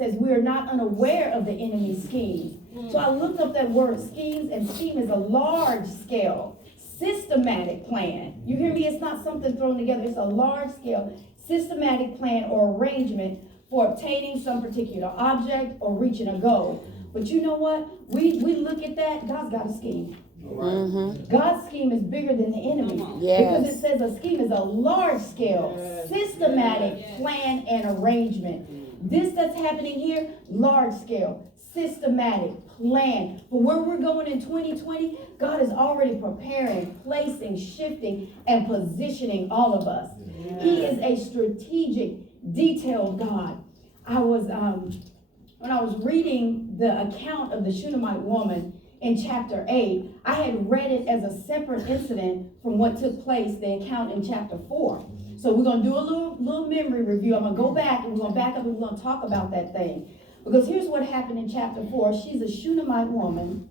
says we are not unaware of the enemy's schemes. So I looked up that word schemes, and scheme is a large scale, systematic plan. You hear me? It's not something thrown together. It's a large scale, systematic plan or arrangement for obtaining some particular object or reaching a goal. But you know what? We look at that, God's got a scheme. God's scheme is bigger than the enemy. Because it says a scheme is a large scale, systematic plan and arrangement. This that's happening here, large scale, systematic plan. For where we're going in 2020, God is already preparing, placing, shifting, and positioning all of us. He is a strategic, detailed God. When I was reading the account of the Shunammite woman in chapter 8, I had read it as a separate incident from what took place, the account in chapter 4. So we're going to do a little memory review. I'm going to go back and we're going to back up and we're going to talk about that thing. Because here's what happened in chapter 4. She's a Shunammite woman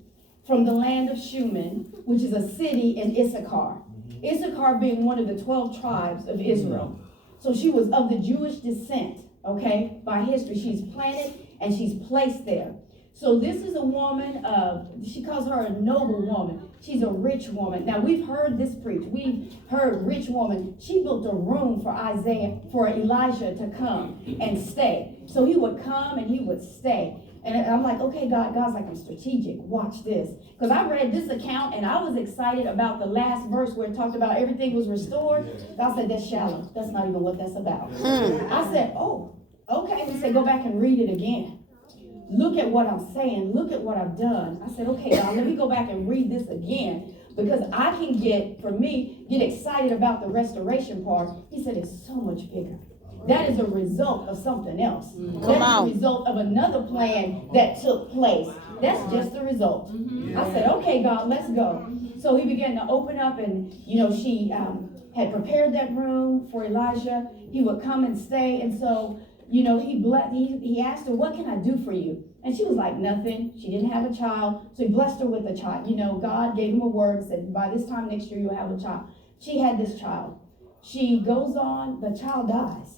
from the land of Shunem, which is a city in Issachar. Issachar being one of the 12 tribes of Israel. So she was of the Jewish descent, okay? By history, she's planted and she's placed there. So this is a woman she calls her a noble woman. She's a rich woman. Now we've heard this preached. We've heard rich woman. She built a room for Elijah to come and stay. So he would come and he would stay. And I'm like, okay, God's like, I'm strategic. Watch this. Because I read this account and I was excited about the last verse where it talked about everything was restored. God said, that's shallow. That's not even what that's about. I said, oh, okay. He said, go back and read it again. Look at what I'm saying. Look at what I've done. I said, okay, God, let me go back and read this again. Because I can get excited about the restoration part. He said, it's so much bigger. That is a result of something else. That's a result of another plan that took place. That's just the result. I said, okay, God, let's go. So he began to open up and, she had prepared that room for Elijah. He would come and stay. And so, he asked her, what can I do for you? And she was like, nothing. She didn't have a child. So he blessed her with a child. God gave him a word, said, by this time next year, you'll have a child. She had this child. She goes on, the child dies.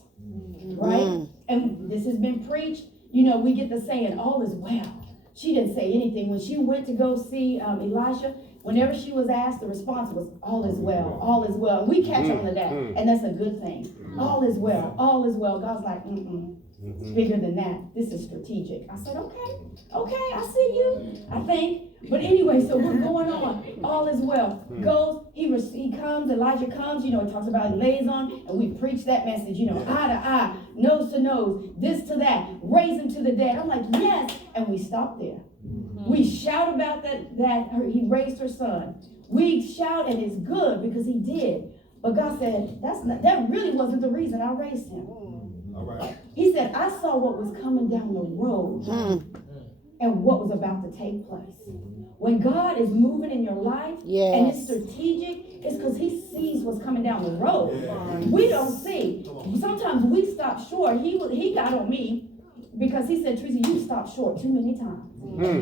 Right? And this has been preached. We get the saying, all is well. She didn't say anything. When she went to go see Elijah, whenever she was asked, the response was, all is well, all is well. We catch on to that, and that's a good thing. All is well, all is well. God's like, it's bigger than that. This is strategic. I said, okay, I see you, I think. But anyway, so we're going on. All is well. Goes, he comes, Elijah comes, it talks about liaison, and we preach that message, eye to eye, nose to nose, this to that, raise him to the dead. I'm like, yes, and we stop there. We shout about that he raised her son. We shout, and it's good because he did. But God said, that really wasn't the reason I raised him. All right. He said, I saw what was coming down the road and what was about to take place. When God is moving in your life and it's strategic, it's because he sees what's coming down the road. We don't see. Sometimes we stop short. He got on me because he said, Teresa, you stopped short too many times.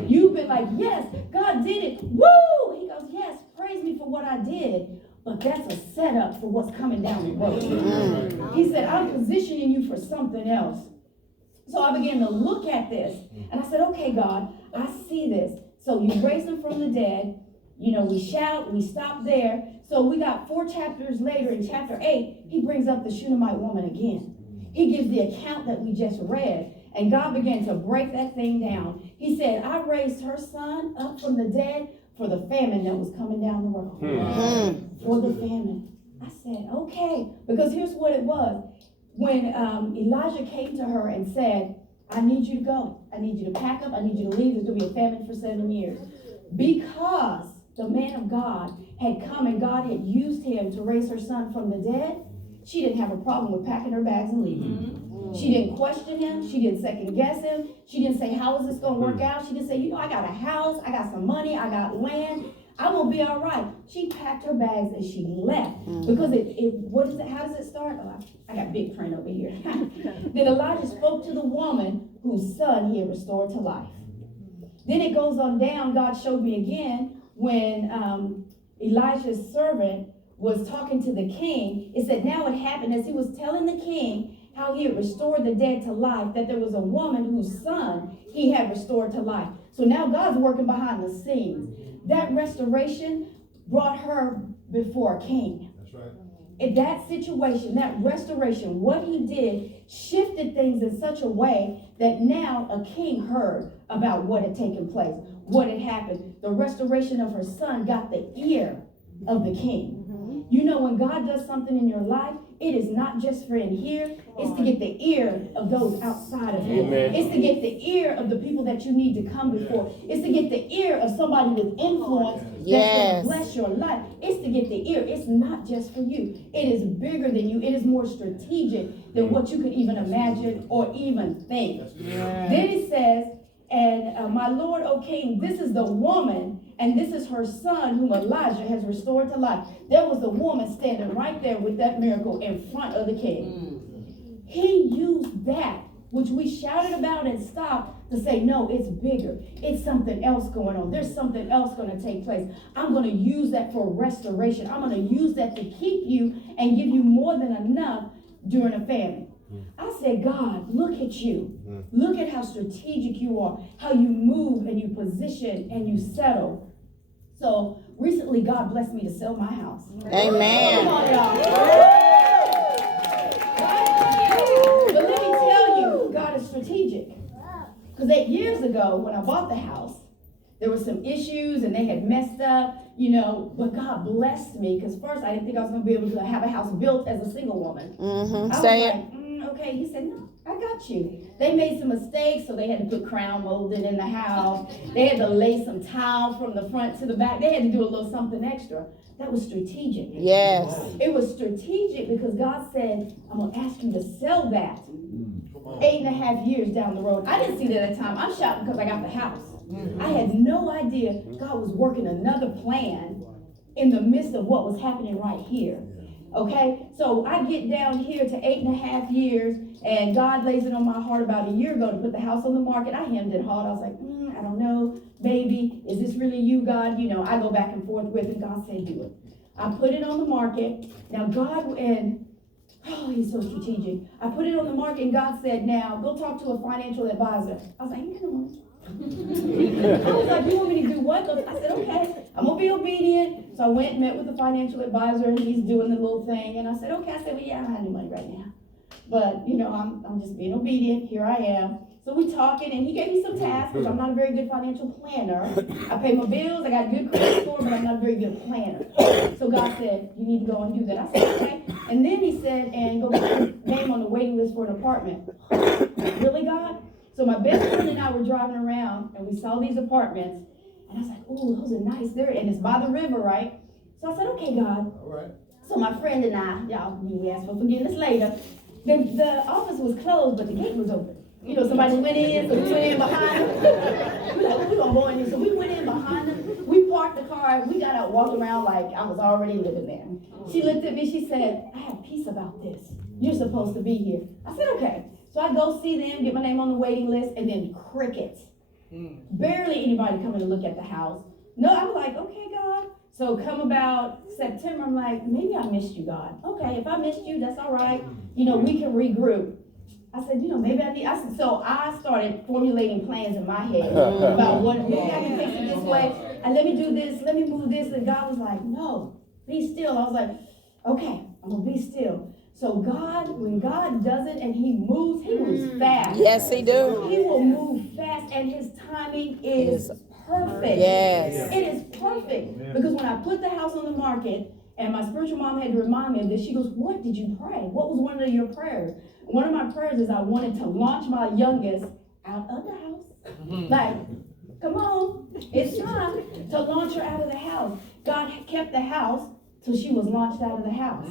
You've been like, yes, God did it. Woo! He goes, yes, praise me for what I did. But that's a setup for what's coming down the road. He said, I'm positioning you for something else. So I began to look at this. And I said, okay, God, I see this. So you raised him from the dead. We shout, we stop there. So we got 4 chapters later in chapter 8, he brings up the Shunammite woman again. He gives the account that we just read. And God began to break that thing down. He said, I raised her son up from the dead for the famine that was coming down the road. For the famine. I said, okay. Because here's what it was. When Elijah came to her and said, I need you to go. I need you to pack up. I need you to leave. There's going to be a famine for 7 years. Because the man of God had come and God had used him to raise her son from the dead, she didn't have a problem with packing her bags and leaving. She didn't question him. She didn't second guess him. She didn't say, how is this going to work out? She didn't say, I got a house. I got some money. I got land. I'm going to be all right. She packed her bags and she left. Because what is it? How does it start? Oh, I got big print over here. Then Elijah spoke to the woman whose son he had restored to life. Then it goes on down. God showed me again when Elijah's servant was talking to the king. It said, now it happened as he was telling the king how he had restored the dead to life, that there was a woman whose son he had restored to life. So now God's working behind the scenes. That restoration brought her before a king. That's right. In that situation, that restoration, what he did shifted things in such a way that now a king heard about what had taken place, what had happened. The restoration of her son got the ear of the king. You know, when God does something in your life, it is not just for in here, it's to get the ear of those outside of you. Amen. It's to get the ear of the people that you need to come before. It's to get the ear of somebody with influence that's going to bless your life. It's to get the ear. It's not just for you. It is bigger than you. It is more strategic than what you could even imagine or even think. Then it says, and my Lord, O King, this is the woman, and this is her son whom Elijah has restored to life. There was a woman standing right there with that miracle in front of the king. He used that, which we shouted about and stopped, to say, no, it's bigger. It's something else going on. There's something else going to take place. I'm going to use that for restoration. I'm going to use that to keep you and give you more than enough during a famine. I said, God, look at you. Look at how strategic you are, how you move and you position and you settle. So recently, God blessed me to sell my house. Amen. Come on, y'all. But let me tell you, God is strategic. Because 8 years ago, when I bought the house, there were some issues and they had messed up, you know, but God blessed me. Because first, I didn't think I was going to be able to have a house built as a single woman. I was like, okay. He said, no, I got you. They made some mistakes, so they had to put crown molding in the house. They had to lay some tile from the front to the back. They had to do a little something extra. That was strategic. Yes. It was strategic because God said, I'm going to ask you to sell that 8.5 years down the road. I didn't see that at the time. I'm shouting because I got the house. I had no idea God was working another plan in the midst of what was happening right here. Okay, so I get down here to 8.5 years, and God lays it on my heart about a year ago to put the house on the market. I hemmed it hard. I was like, I don't know, baby, is this really you, God? You know, I go back and forth with it. God said, do it. I put it on the market. Now God, and he's so strategic. I put it on the market, and God said, now go talk to a financial advisor. I was like, I was like, you want me to do what? I said, okay, I'm going to be obedient. So I went and met with the financial advisor, and he's doing the little thing. And I said, okay. I said, well, yeah, I don't have any money right now. But, you know, I'm just being obedient. Here I am. So we talking, and he gave me some tasks, because I'm not a very good financial planner. I pay my bills. I got a good credit score, but I'm not a very good planner. So God said, you need to go and do that. I said, okay. And then he said, and go get your name on the waiting list for an apartment. Really, God? So my best friend and I were driving around, and we saw these apartments, and I was like, oh, those are nice. And it's by the river, right? So I said, okay, God. All right. So my friend and I, y'all, we asked for forgiveness later. The office was closed, but the gate was open. You know, somebody went in, so we went in behind them. We were like, we're going to go in here. So we went in behind them. We parked the car. We got out, walked around like I was already living there. She looked at me. She said, I have peace about this. You're supposed to be here. I said, okay. So I go see them, get my name on the waiting list, and then crickets. Barely anybody coming to look at the house. No, I was like, okay, God. So come about September, I'm like, maybe I missed you, God. Okay, if I missed you, that's all right. You know, we can regroup. I said, you know, maybe so I started formulating plans in my head about maybe I can fix it this way, and let me do this, let me move this, and God was like, no, be still. I was like, okay, I'm gonna be still. So God, when God does it and he moves fast. Yes, he do. He will move fast, and his timing is perfect. Yes. It is perfect. Because when I put the house on the market, and my spiritual mom had to remind me of this, she goes, what did you pray? What was one of your prayers? One of my prayers is I wanted to launch my youngest out of the house. Like, come on, it's time to launch her out of the house. God kept the house till she was launched out of the house.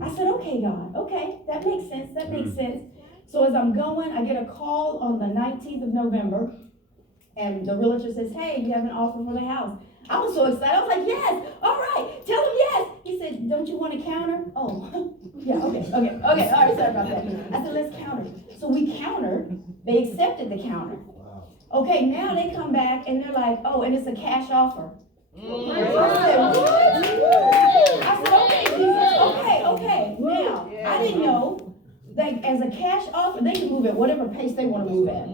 I said, okay, God, okay, that makes sense, that makes sense. So as I'm going, I get a call on the 19th of November, and the realtor says, hey, you have an offer for the house. I was so excited. I was like, yes, all right, tell him yes. He said, don't you want to counter? Oh, yeah, okay, all right, sorry about that. I said, let's counter. So we countered. They accepted the counter. Okay, now they come back, and they're like, oh, and it's a cash offer. I said, what? I said, okay, Jesus, okay. Now, I didn't know like as a cash offer, they can move at whatever pace they want to move at.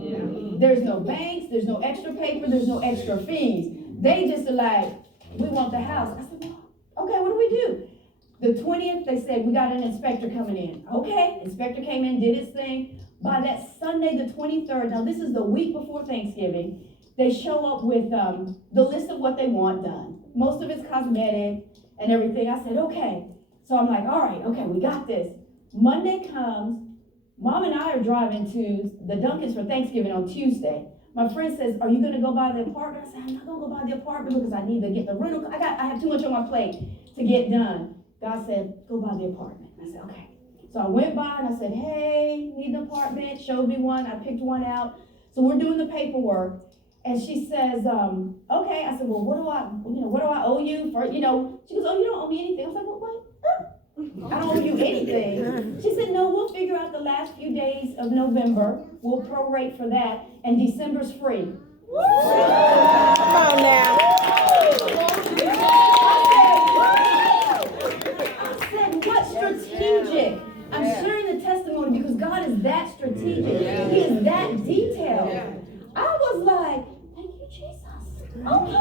There's no banks, there's no extra paper, there's no extra fees. They just are like, we want the house. I said, well, okay, what do we do? The 20th, they said, we got an inspector coming in. Okay, inspector came in, did his thing. By that Sunday, the 23rd, now this is the week before Thanksgiving, they show up with the list of what they want done. Most of it's cosmetic and everything. I said, okay. So I'm like, all right, okay, we got this. Monday comes, Mom and I are driving to the Duncans for Thanksgiving on Tuesday. My friend says, are you gonna go buy the apartment? I said, I'm not gonna go buy the apartment because I need to get the rental. I have too much on my plate to get done. God said, go buy the apartment. I said, okay. So I went by and I said, hey, need an apartment, showed me one, I picked one out. So we're doing the paperwork. And she says, okay. I said, well, what do I owe you for, She goes, oh, you don't owe me anything. I was like, well, what? I don't owe you anything. She said, no, we'll figure out the last few days of November. We'll prorate for that. And December's free. Come on now. I said, what strategic? I'm sharing the testimony because God is that strategic. He is that detailed. I was like, thank you, Jesus. Okay.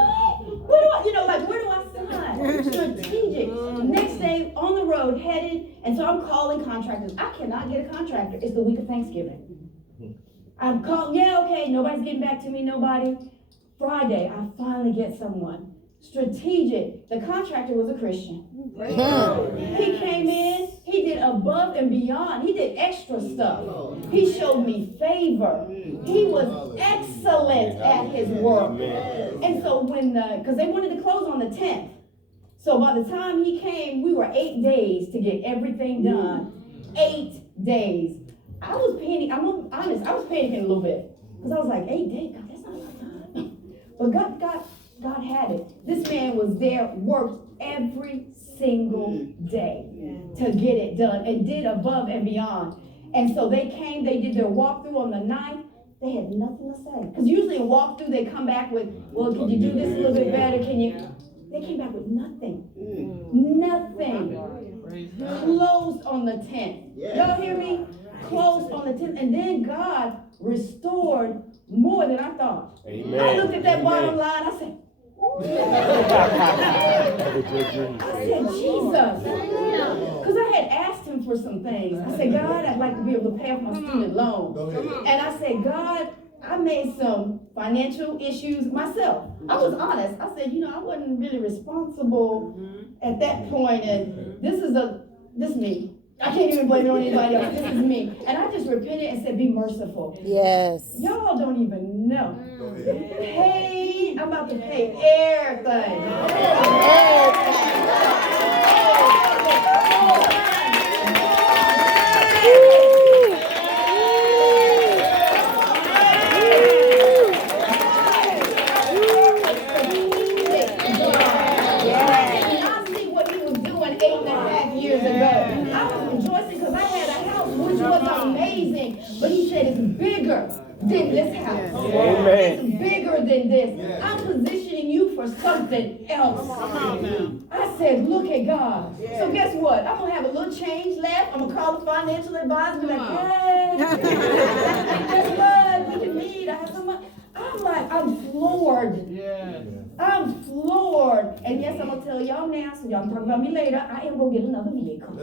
Where do I sign? Strategic. Next day, on the road, headed, and so I'm calling contractors. I cannot get a contractor. It's the week of Thanksgiving. I'm calling, okay, nobody's getting back to me, nobody. Friday, I finally get someone. Strategic. The contractor was a Christian. He came in, he did above and beyond. He did extra stuff. He showed me favor. He was excellent at his work. And so because they wanted to close on the 10th. So by the time he came, we were 8 days to get everything done. 8 days. I was panicking, I'm honest, I was panicking a little bit. Because I was like, 8 days, God, that's not enough time. But God had it. This man was there, worked every single day to get it done and did above and beyond. And so they came, they did their walkthrough on the 9th. They had nothing to say. Because usually a walkthrough, they come back with, well, can you do this a little bit better? They came back with nothing. Nothing. Closed on the 10th. Y'all hear me? Closed on the 10th. And then God restored more than I thought. Amen. I looked at that bottom line, I said, I said, Jesus. Because I had asked him for some things. I said, God, I'd like to be able to pay off my student loan. And I said, God, I made some financial issues myself. I was honest. I said, I wasn't really responsible at that point. And this is me. I can't even blame it on anybody else. This is me. And I just repented and said, be merciful. Yes. Y'all don't even know. I'm about to pay everything. But he said it's bigger than this house. Amen. It's bigger than this. I'm positioning you for something else. I said, look at God. So guess what? I'm going to have a little change left. I'm going to call the financial advisor and be like, hey, guess what? We can meet. I have so much. I'm floored. I'm floored. And yes, I'm going to tell y'all now, so y'all can talk about me later. I am going to get another vehicle.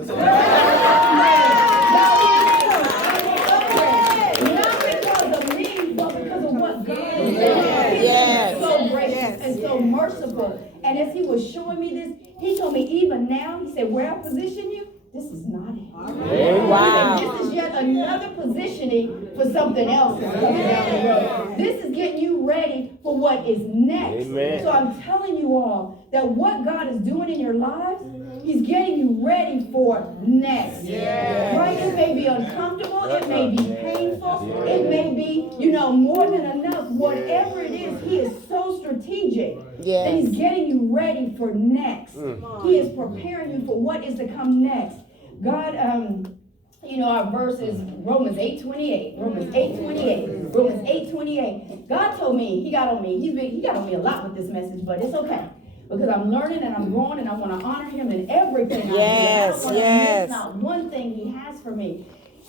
Not because of me, but because of what God is doing. He's so gracious and so merciful. And as he was showing me this, he told me even now, he said, where I position you, this is not it. Wow. This is yet another positioning for something else that's coming down the road. This is getting you ready for what is next. Amen. So I'm telling you all that what God is doing in your lives, he's getting you ready for next. Right? It may be uncomfortable. It may be painful. It may be, more than enough. Whatever it is, he is so strategic. And he's getting you ready for next. He is preparing you for what is to come next. God, our verse is Romans 8:28. Romans 8:28. Romans 8:28. God told me, he got on me. He got on me a lot with this message, but it's okay. Because I'm learning and I'm growing and I want to honor him in everything I do. I don't want to miss not one thing he has for me.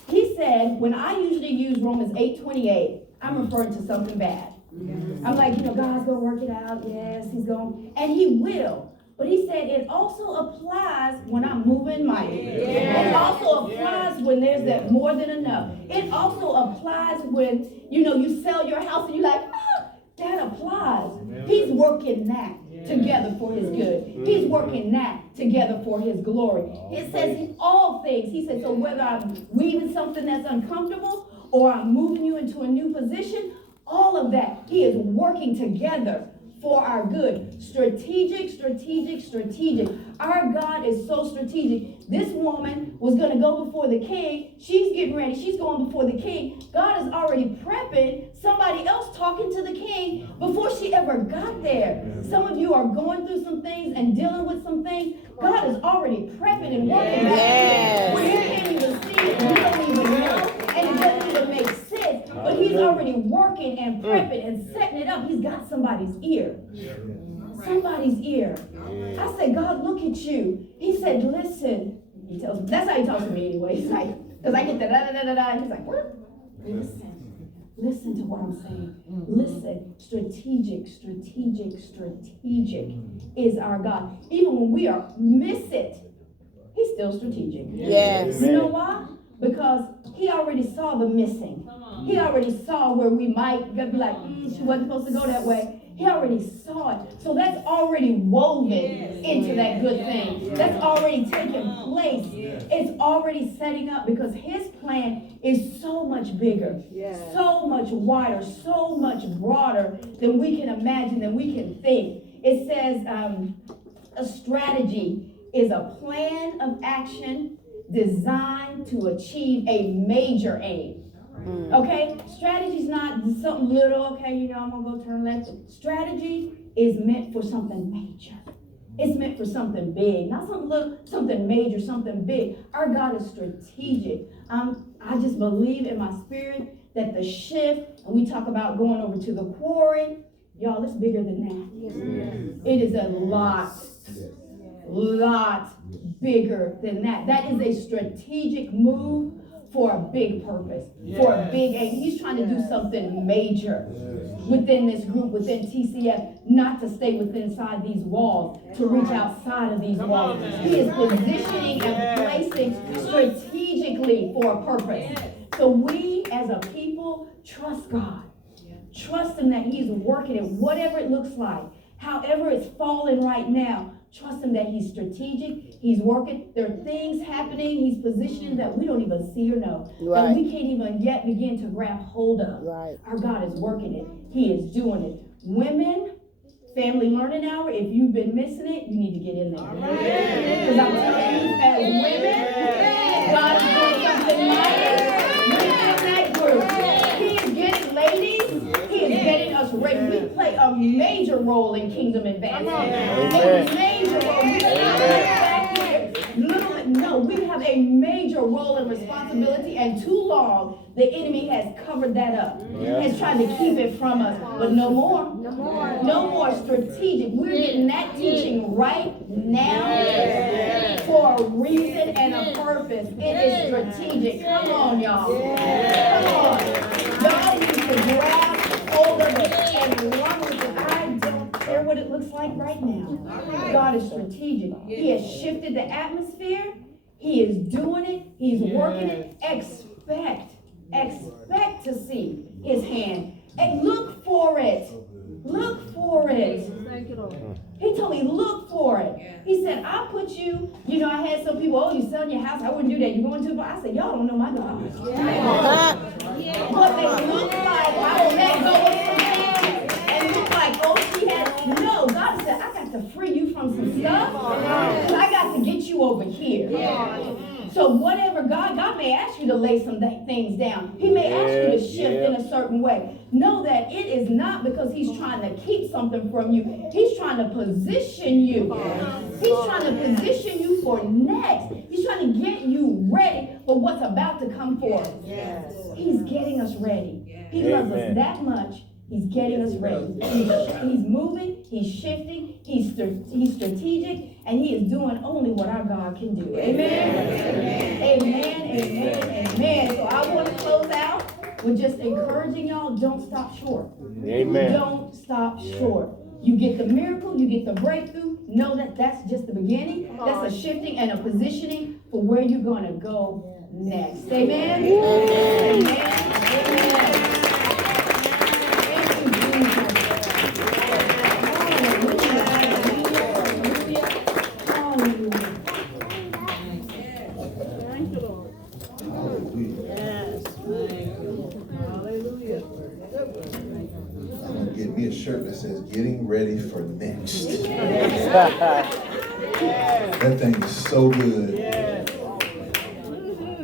He said, when I usually use Romans 8:28, I'm referring to something bad. I'm like, God's gonna work it out. Yes, he's going, and he will. But he said it also applies when I'm moving mighty. It also applies when there's that more than enough. It also applies when, you sell your house and you're like, that applies. He's working that together for his good. He's working that together for his glory. It says in all things, he said, so whether I'm weaving something that's uncomfortable or I'm moving you into a new position, all of that, he is working together for our good. Strategic, strategic, strategic. Our God is so strategic. This woman was going to go before the king. She's getting ready. She's going before the king. God is already prepping somebody else talking to the king before she ever got there. Some of you are going through some things and dealing with some things. God is already prepping and working that when you can't even see it, you don't even know, and it doesn't even make sense. But he's already working and prepping and setting it up. He's got somebody's ear. Somebody's ear. I said, God, look at you. He said, listen. He tells me, that's how he talks to me anyway. He's like, because I get the da-da-da-da-da. He's like, what? Listen to what I'm saying. Listen. Strategic, strategic, strategic is our God. Even when we are miss it, he's still strategic. Yes. You know why? Because he already saw the missing. He already saw where we might be like, she wasn't supposed to go that way. He already saw it. So that's already woven into that good thing. That's already taken place. It's already setting up because his plan is so much bigger, so much wider, so much broader than we can imagine, than we can think. It says a strategy is a plan of action designed to achieve a major aim. Okay? Strategy's not something little, okay, I'm gonna go turn left. Strategy is meant for something major. It's meant for something big, not something little, something major, something big. Our God is strategic. I just believe in my spirit that the shift, and we talk about going over to the quarry, y'all, it's bigger than that. It is a lot bigger than that. That is a strategic move for a big purpose, for a big aim. He's trying to do something major within this group, within TCF, not to stay within inside these walls, to reach outside of these walls. He is positioning and placing strategically for a purpose. So we as a people trust God. Trust him that he's working it, whatever it looks like, however it's falling right now. Trust him that he's strategic, he's working. There are things happening, he's positioning that we don't even see or know, that we can't even yet begin to grab hold of. Our God is working it. He is doing it. Women, Family Learning Hour, if you've been missing it, you need to get in there. Because I'm telling you, as women, God is doing something mighty. Women in that group. He is getting, ladies, he is getting us ready. We play a major role in kingdom advancement. A major role. We have a major role and responsibility, and too long the enemy has covered that up. Has tried to keep it from us, but no more. No more strategic. We're getting that teaching right now for a reason and a purpose. It is strategic. Come on, y'all. Come on. God needs to grab hold of it and run with it. I don't care what it looks like right now. God is strategic. He has shifted the atmosphere. He is doing it. He's working it. Expect to see his hand. And look for it. Look for it. He told me, look for it. He said, I put you, I had some people, you're selling your house. I wouldn't do that. You're going to, I said, y'all don't know my God. What they look like, I will let go of some things and look like, she has, no, God said, I got to free you from some stuff. And I got to get you over here. So whatever God may ask you to lay some things down. He may ask you to shift in a certain way. Know that it is not because he's trying to keep something from you. He's trying to position you. He's trying to position you for next. He's trying to get you ready for what's about to come forth. He's getting us ready. He loves us that much He's getting us ready. He's moving, he's shifting, he's strategic, and he is doing only what our God can do. Amen? Amen, amen, amen. So I want to close out with just encouraging y'all, don't stop short. Amen. Don't stop short. You get the miracle, you get the breakthrough. Know that that's just the beginning. That's a shifting and a positioning for where you're going to go next. Amen? Amen. Amen. Get me a shirt that says "Getting Ready for Next." That thing is so good.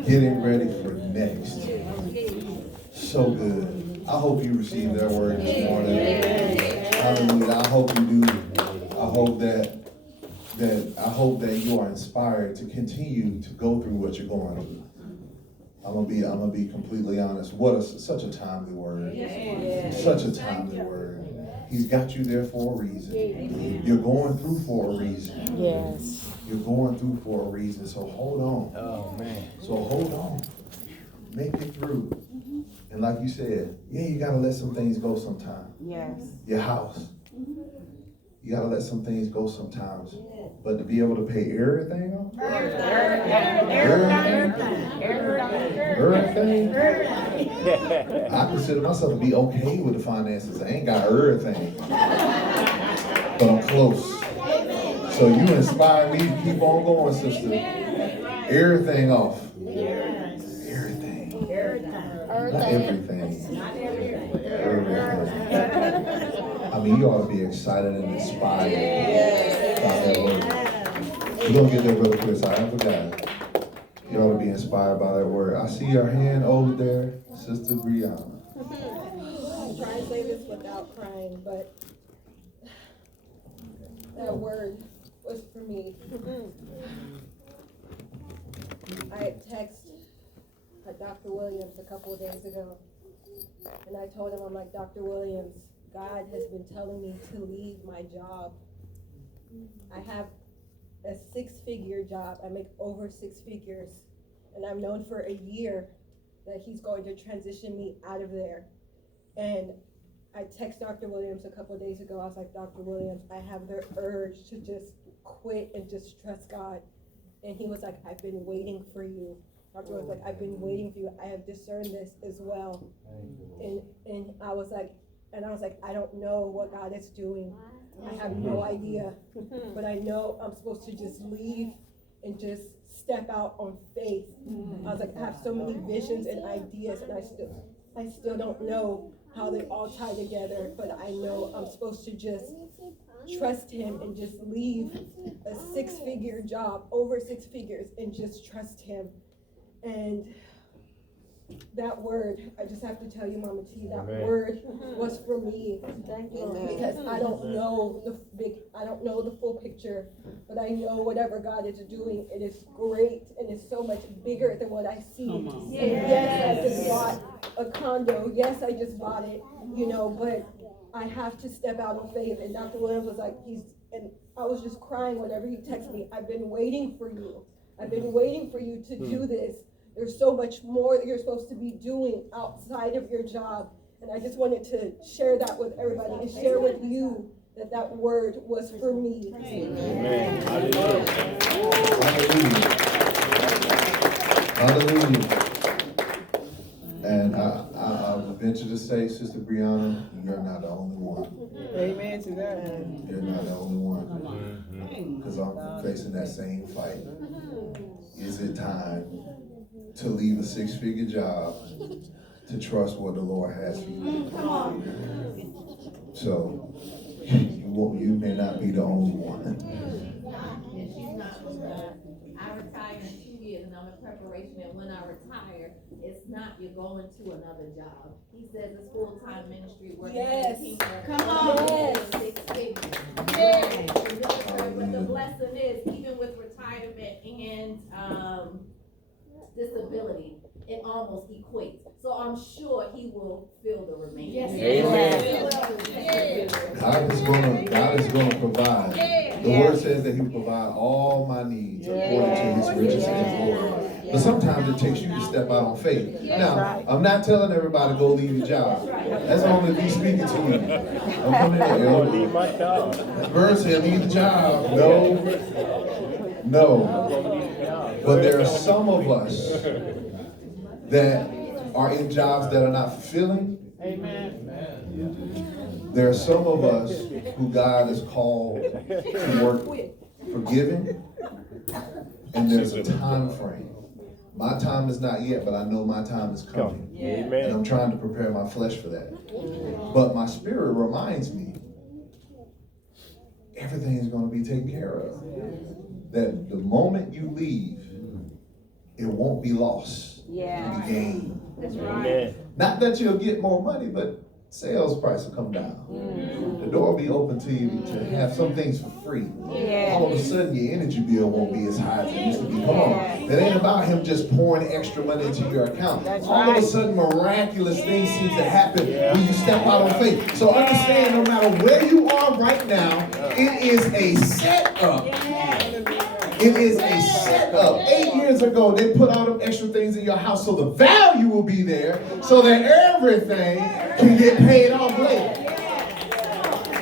Getting ready for next. So good. I hope you received that word this morning. Hallelujah. I hope you do. I hope that you are inspired to continue to go through what you're going through. I'm gonna be completely honest. Such a timely word. Such a timely word. He's got you there for a reason. You're going through for a reason. Yes. You're going through for a reason. So hold on. Oh, man. So hold on. Make it through. And like you said, you gotta let some things go sometimes. Yes. Your house. You gotta let some things go sometimes. But to be able to pay everything off? Everything? I consider myself to be okay with the finances. I ain't got everything. But I'm close. So you inspire me to keep on going, sister. Everything off. Everything. Not everything. Everything. I mean, you ought to be excited and inspired by that word. We're going to get there, Brother Chris. I forgot. You ought to be inspired by that word. I see your hand over there, Sister Brianna. I try to say this without crying, but that word was for me. I texted Dr. Williams a couple of days ago, and I told him, I'm like, Dr. Williams, God has been telling me to leave my job. I have a 6-figure job. I make over 6 figures, and I've known for a year that he's going to transition me out of there. And I texted Dr. Williams a couple of days ago. I was like, Dr. Williams, I have the urge to just quit and just trust God. And he was like, I've been waiting for you. Dr. Williams was like, I've been waiting for you. I have discerned this as well. And I was like, I don't know what God is doing. I have no idea. But I know I'm supposed to just leave and just step out on faith. I was like, I have so many visions and ideas, and I still don't know how they all tie together, but I know I'm supposed to just trust him and just leave a 6-figure job, over 6 figures, and just trust him. And that word, I just have to tell you, Mama T, that word was for me. Because I don't know the full picture, but I know whatever God is doing, it is great and it's so much bigger than what I see. And yes, I just bought a condo. Yes, I just bought it, but I have to step out on faith. And Dr. Williams was like, and I was just crying whenever he texted me. I've been waiting for you. I've been waiting for you to do this. There's so much more that you're supposed to be doing outside of your job. And I just wanted to share that with everybody and share with you that word was for me. Amen. Hallelujah. Hallelujah. And I would venture to say, Sister Brianna, you're not the only one. Amen to that. You're not the only one. Because I'm facing that same fight. Is it time to leave a 6-figure job to trust what the Lord has for you? Come on. So you may not be the only one. And she's not. I retire in 2 years, and I'm in preparation. And when I retire, it's not you're going to another job. He says it's full-time ministry working Yes. for the kingdom. Come on. Yes. 6 figures. Yes. But the blessing is, even with retirement and disability, it almost equates. So I'm sure he will fill the remaining. Yes. Amen. God is gonna provide. The word says that he will provide all my needs according to his riches and glory. But sometimes it takes you to step out on faith. Now, I'm not telling everybody to go leave your job. That's only me speaking to you. I'm coming in. I'm gonna leave my job. That verse said leave the job. No. But there are some of us that are in jobs that are not fulfilling. There are some of us who God has called to work for giving, and there's a time frame. My time is not yet, but I know my time is coming. And I'm trying to prepare my flesh for that. But my spirit reminds me, everything is going to be taken care of. That the moment you leave, it won't be lost. It'll be gained. That's Amen. Not that you'll get more money, but sales price will come down. The door will be open to you to have some things for free. All of a sudden, your energy bill won't be as high as it used to be. Come on. It ain't about him just pouring extra money into your account. All of a sudden, miraculous things seem to happen when you step out on faith. So understand, no matter where you are right now, it is a setup. It is a setup. 8 years ago, they put all them extra things in your house so the value will be there, so that everything can get paid off later.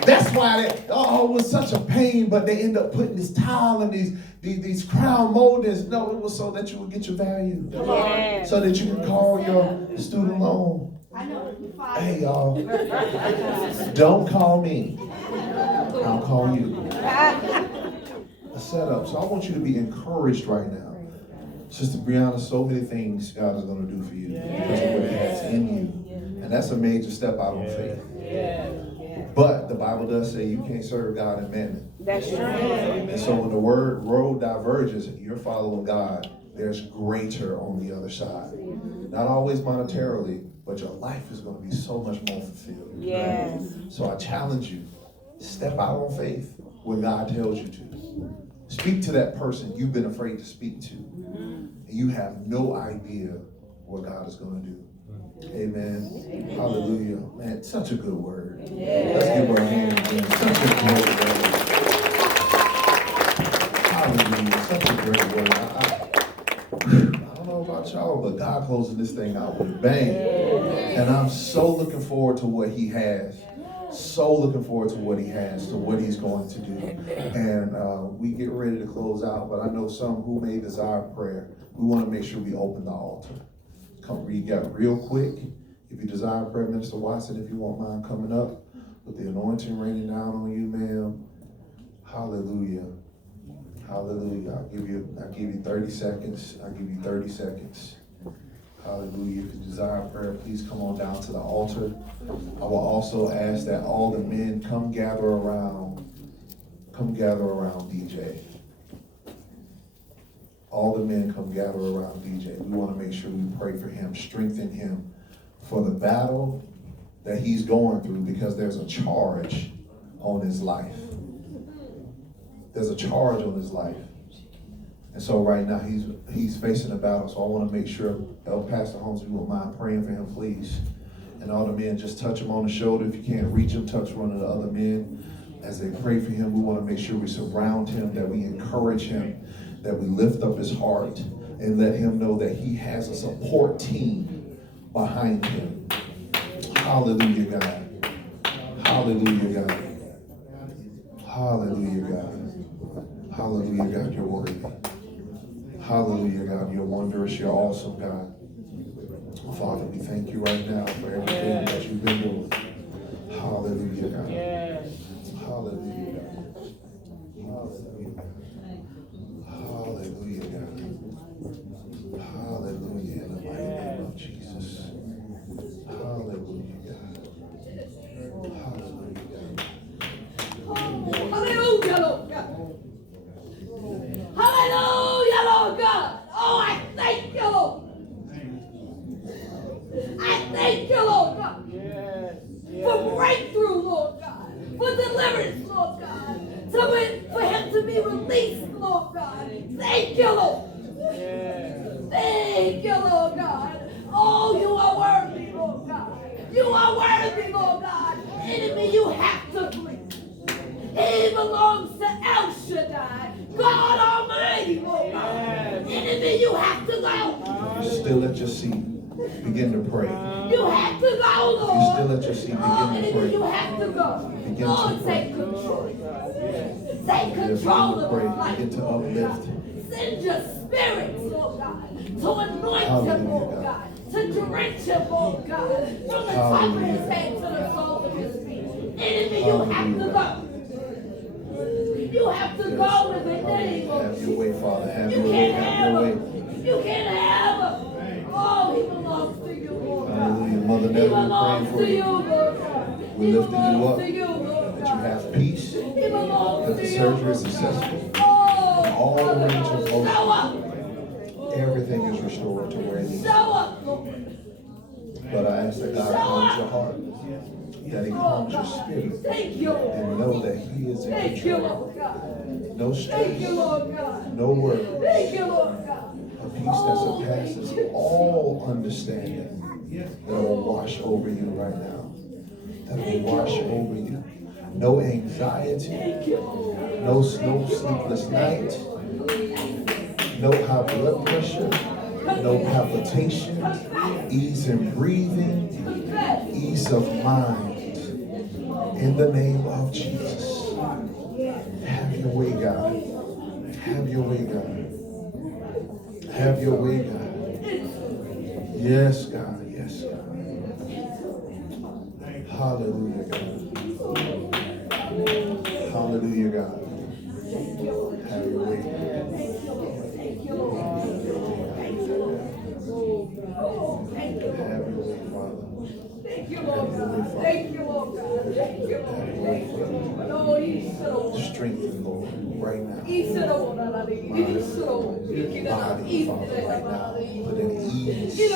That's why it was such a pain, but they end up putting this tile and these crown moldings. No, it was so that you would get your value. So that you can call your student loan. Hey, y'all. Don't call me. I'll call you. A setup. So I want you to be encouraged right now. Sister Brianna, so many things God is going to do for you because of what he has in you. And that's a major step out on faith. But the Bible does say you can't serve God and mammon. That's true. And so when the road diverges, you're following God, there's greater on the other side. Not always monetarily, but your life is going to be so much more fulfilled. Yes. So I challenge you, step out on faith when God tells you to. Speak to that person you've been afraid to speak to. And you have no idea what God is going to do. Amen. Hallelujah. Man, such a good word. Let's give her a hand again. Such a great word. Hallelujah. Such a great word. I don't know about y'all, but God closing this thing out with a bang. And I'm so looking forward to what he has. So looking forward to what he has, to what he's going to do. And we get ready to close out, but I know some who may desire prayer. We want to make sure we open the altar. Come read that real quick. If you desire prayer, Minister Watson, if you won't mind coming up with the anointing raining down on you, ma'am. Hallelujah. Hallelujah. I'll give you 30 seconds. I'll give you 30 seconds. Hallelujah. If you desire prayer, please come on down to the altar. I will also ask that all the men come gather around DJ. All the men come gather around DJ. We want to make sure we pray for him, strengthen him for the battle that he's going through, because there's a charge on his life. There's a charge on his life. And so right now he's facing a battle. So I want to make sure, Pastor Holmes, if you won't mind praying for him, please. And all the men, just touch him on the shoulder. If you can't reach him, touch one of the other men. As they pray for him, we want to make sure we surround him, that we encourage him, that we lift up his heart and let him know that he has a support team behind him. Hallelujah, God. Hallelujah, God. Hallelujah, God. Hallelujah, God, you're worthy. Hallelujah, God, you're wondrous, you're awesome, God. Father, we thank you right now for everything that you've been doing. Hallelujah, God. Hallelujah, God. Hallelujah, God. Hallelujah, God. Hallelujah, in the mighty name of Jesus. Hallelujah, God. Hallelujah, God. Hallelujah, Lord God. Hallelujah, Lord God. Oh, I thank you, Lord. I thank you, Lord God. For breakthrough, Lord God. For deliverance, Lord God. For him to be released, Lord God. Thank you, Lord. Thank you, Lord God. Oh, you are worthy, Lord God. You are worthy, Lord God. Enemy, you have to flee. have to go. You're still at your seat. Begin to pray. You have to go, Lord. You're still at your seat. Oh, Begin to enemy, you pray. have to go. Begin Lord, to take pray. control. Take Yes, control begin to of pray. his life. Begin to uplift. Send your spirit, Lord God, to anoint him, Hallelujah, Lord God. God, to drench him, Lord God, from the top of his head to the soles of his feet. Enemy, you have to go. You have to go in the name of Have your way, Father. Have You your way. can't Have have your way. him. You can't have him. Oh, he belongs to you, Lord God. Hallelujah. Mother He Netta, we're belongs praying for to you, you. Lord God. We're He lifting you belongs up. to you, Lord That you God. have peace. He belongs That to the you, surgery is Lord successful. God. Oh, All Father range God, of show motion. up. Everything is restored to where it needs to Show up, Lord. be. But I ask that God Show calms up. your heart. That He Oh, calms your God. spirit. Thank you, Lord. And know that He is in Thank you, control. Lord God. No Thank you, stress. Lord God. No worries. Thank you, Lord God. A peace that surpasses all understanding. That will wash over you right now. That will wash over you. No anxiety. Thank you, Lord. No sleepless night. No high blood pressure. No palpitation. Ease in breathing. Ease of mind. In the name of Jesus. Have your way, God. Have your way, God. Have your way, God. Yes, God. Yes, God. Hallelujah, God. Hallelujah, God. Have your way. Thank you, Lord. Thank you, Lord. Oh, thank you, Lord. Have your way, Father. Thank you, Lord God. Thank you, Lord God. Thank you, Lord. Thank you, Lord. Oh, he's so. Strengthen, Lord, right now. He's so. He's so. Body, Father, right now. Put an ease in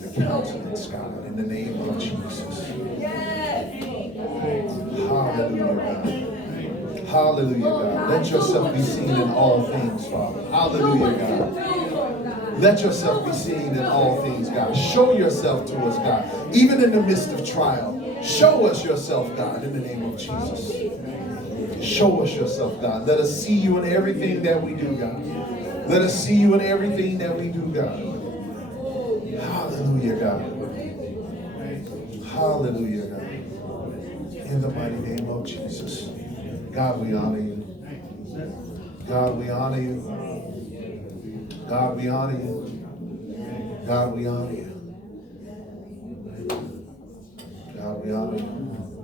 the countenance, God, in the name of Jesus. Yes. Hallelujah, God. Hallelujah, God. Let yourself be seen in all things, Father. Hallelujah, God. Let yourself be seen in all things, God. Show yourself to us, God. Even in the midst of trial, show us yourself, God, in the name of Jesus. Show us yourself, God. Let us see you in everything that we do, God. Let us see you in everything that we do, God. Hallelujah, God. Hallelujah, God. In the mighty name of Jesus. God, we honor you. God, we honor you. God, we honor you. God, we honor you. God, we honor you.